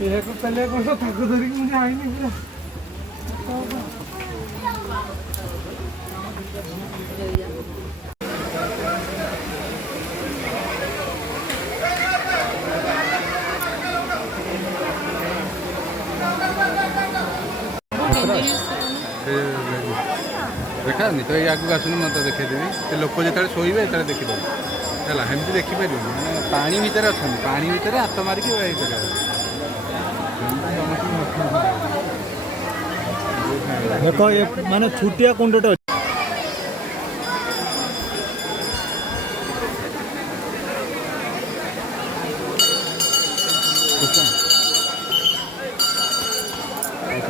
को पहले कौन सा थक धरी मुझे आई नहीं पूरा देखा नहीं तो या आसुनी मत देखेदेवी से लोक जो शोबे जो देखिदेवे है एमती देखिपर मैंने पानी भितर अच्छा पानी भितर हाथ मारिक देखो ये माने छुटिया कुंडटे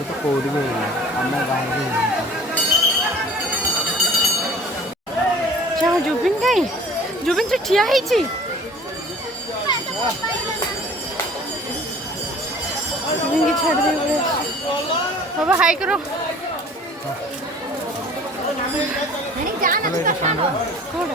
तो कौड़ी भी आम गाँव जुबिन कहीं जुबिन से ठिया है जुबिन की छाड़ दे बाबा हाय करो कौन